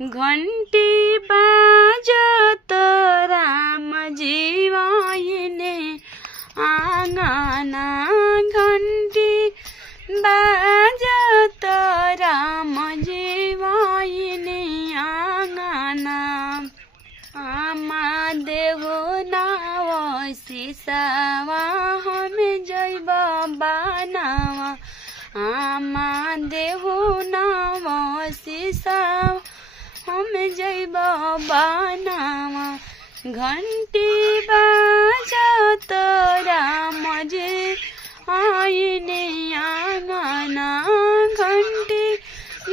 घंटी बाजत राम जीवाइने आंगना घंटी बाजत राम जीवाइने आंगना आमा देहु नाव सिसावा हमें जैब बनावा आमा देहु नाव सिसावा हमें जैब बनावा घंटी बाजत राम जी आइने आंगना घंटी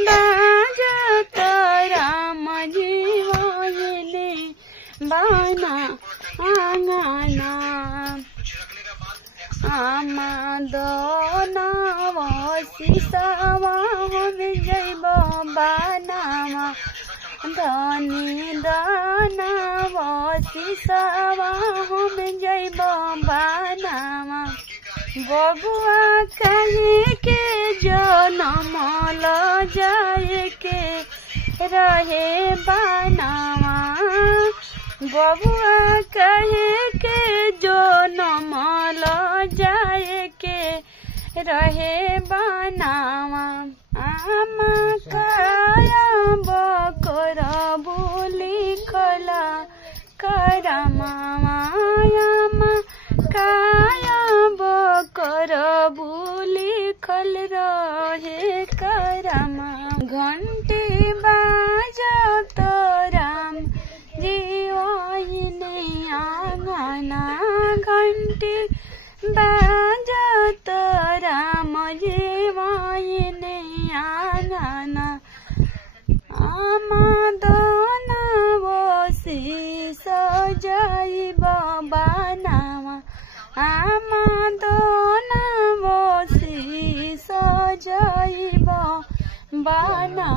बाजत राम जी आइने बाना आंगना आमा दोनव सिसावा हमें जैब बनावा धनी दानव सिसावा हमें जैब बनावा बबुआ कहे के जनम ल जाए के रहे बनावा बबुआ कहे के जनम ल जाए के रहे बनावा आमा काया बकर बोली खला करमावा आमा काया बकर बोली खल रहे करमा घंटी बाजत राम जीवाइने आंगना घंटी बाजत राम जीवाइने आंगना आमा दोनव शीश जैब बनावा आमा दोनव शीश जैब बनावा।